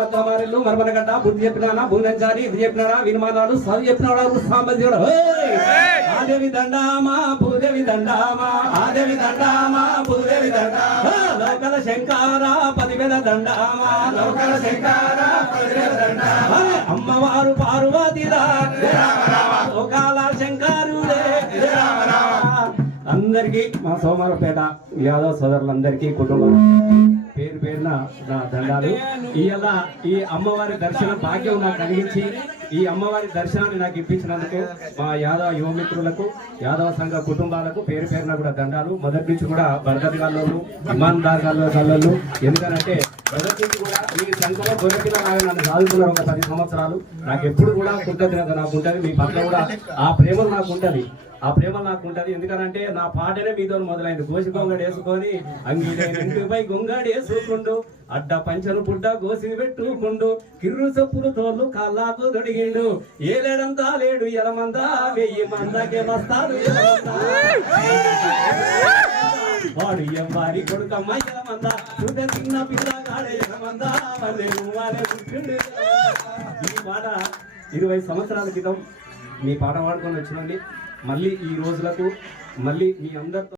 మద్దమారెల్లు మరమనగడ్డ బుద్ధి చెప్పినానా బుందంచారి ఇది చెప్పినాడా వినుమానాలు చదువు చెప్పినాడు సాంబశివుడు ఆదేవి దండామా భూదేవి దండామా ఆదేవి దండామా భూదేవి దండామా లోకల శంకార పదివేల దండామా లోకల శంకార పదివేల దండామా అమ్మవారు పార్వతిరా లోకాల శంకరుడే అందరికీ మా సోమవారపేట యాదవ్ సోదరులందరికీ కుటుంబం పేరు పేరున నా దండాలు. ఇవాళ ఈ అమ్మవారి దర్శన భాగ్యం నాకు కలిగించి ఈ అమ్మవారి దర్శనాన్ని నాకు ఇప్పించినందుకు మా యాదవ యువమిత్రులకు యాదవ సంఘ కుటుంబాలకు పేరు పేరున కూడా దండాలు. మొదటి నుంచి కూడా బర్గతి గల్లోళ్ళు ఇమాన్దార్ గల్లోళ్ళు ఎందుకనంటే మొదటి నుంచి కూడా ఈ సంఘంలో గొర్రెపిల్ల నన్ను సాదుకున్నారు ఒక 10 సంవత్సరాలు. నాకు ఎప్పుడు కూడా కృతజ్ఞత నాకు ఉంటుంది. మీ పట్ల కూడా ఆ ప్రేమ నాకు ఉంటుంది. ఆ ప్రేమ నాకు ఉంటుంది. ఎందుకనంటే నా పాటనే మీతో మొదలైంది. గోసి గొంగడు వేసుకొని అంగిపై గొంగడు వేసుకుండు అడ్డ పంచను పుడ్డ గోసి పెట్టుకుండు కిర్రు చెప్పులు తోళ్ళు కళ్ళకు దొడిగిండు ఏలేడంతా లేడు ఎలమందా 1000 మందకే వస్తాడు వాడు ఎవ్వారి కొడుకమ్మ ఎలమందా చూడ చిన్న పిల్లగాడే ఎలమందా మళ్ళీ నువ్వాలే పుట్టిండు. ఈ పాట 20 సంవత్సరాల క్రితం మీ పాట పాడుకొని వచ్చినండి. మళ్ళీ ఈ రోజులకు మళ్ళీ మీ అందరితో